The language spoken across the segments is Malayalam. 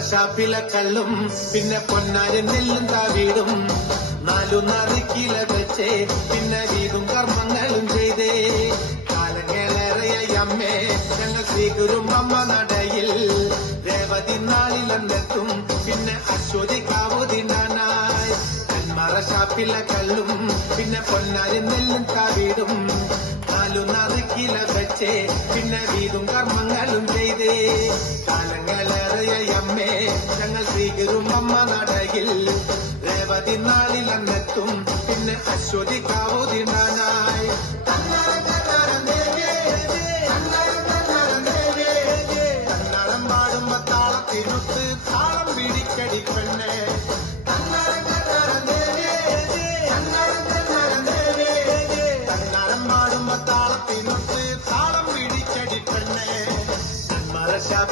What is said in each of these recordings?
ഷാപ്പിലെ കള്ളും പിന്നെ പൊന്നാരൻ നെല്ലും താവീടും നാലു നറുക്കില വെച്ചേ പിന്നെ വീതും കർമ്മങ്ങളും ചെയ്തേ കാലങ്ങളേറെയായി അമ്മേ ഞങ്ങൾ ശ്രീകുരുമ്പമ്മ നടയിൽ രേവതി നാളിലെന്നെത്തും പിന്നെ അശ്വതി കാവുതിണ്ടാനായി കന്മറ ഷാപ്പിലെ കള്ളും പിന്നെ പൊന്നാരൻ നെല്ലും താവീടും നാലു നറുക്കില വെച്ച് പിന്നെ വീതും കർമ്മങ്ങളും ചെയ്തേ. കാലങ്ങളേറെയായി അമ്മേ ഞങ്ങൾ അമ്മ നടയിൽ. രേവതി നാളിലെന്നെത്തും പിന്നെ അശ്വതി കാവുതിണ്ടാനായി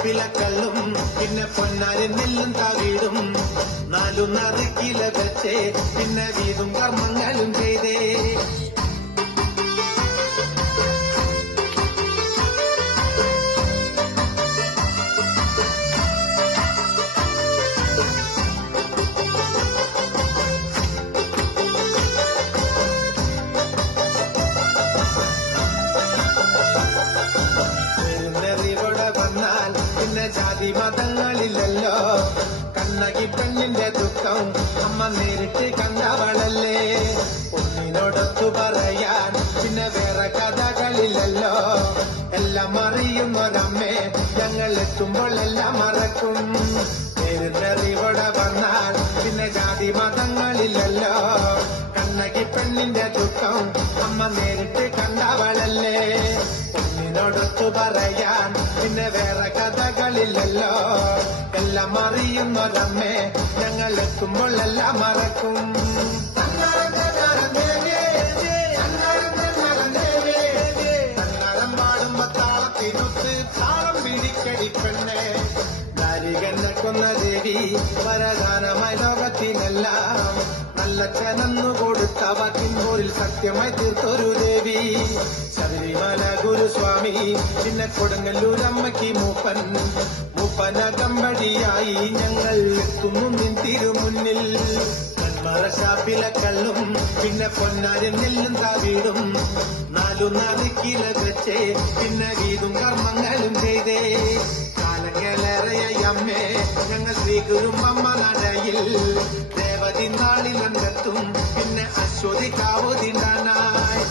മറശാപ്പിലെ കള്ളും പിന്നെ പൊന്നാരി നെല്ലും താവീടും നാലും നറുക്കില വെച്ച് പിന്നെ വീതും കർമ്മങ്ങളും ജാതി മതങ്ങളില്ലല്ലോ കണ്ണകി പെണ്ണിന്റെ ദുഃഖം അമ്മ നേരിട്ട് കണ്ടവളല്ലേ. ഒന്നിനോടൊത്തു പറയാൻ പിന്നെ വേറെ കഥകളില്ലല്ലോ എല്ലാം അറിയുന്നൊരമ്മേ ഞങ്ങൾ എത്തുമ്പോൾ എല്ലാം മറക്കും. നേരിട്ടറിവിടെ വന്നാൽ പിന്നെ ജാതി മതങ്ങളില്ലല്ലോ കണ്ണകി പെണ്ണിന്റെ ദുഃഖം അമ്മ നേരിട്ട് കണ്ടവളല്ലേ. ഒന്നിനോടൊത്തു പറയാൻ പിന്നെ വേറെ കഥകളില്ലല്ലോ എല്ലാം അറിയുന്നൊരമ്മേ ഞങ്ങൾ എത്തുമ്പോൾ എല്ലാം മറക്കും. വരദാനമായി ലോകത്തിനെല്ലാം നല്ല ചനന്നു കൊടുത്ത വാക്കിൻപോരിൽ സത്യമായി തീർത്തൊരു ദേവി. ശബരിമല ഗുരുസ്വാമി പിന്നെ കൊടുങ്ങല്ലൂരമ്മയ്ക്ക് മൂപ്പൻ. ഞങ്ങൾ എത്തുന്നു നിൻ തിരുമുന്നിൽ. മറശാപ്പിലെ കള്ളും പിന്നെ പൊന്നാരൻ നെല്ലും താവീടും. നാലു നറുക്കില വെച്ചേ പിന്നെ വീതും കർമ്മങ്ങളും ചെയ്തേ. കാലങ്ങളേറെയമ്മേ ഞങ്ങൾ ശ്രീകുരുമ്പമ്മ നടയിൽ. ദേവതി നാളിലെന്നെത്തും പിന്നെ അശ്വതി കാവുതിണ്ടാനായി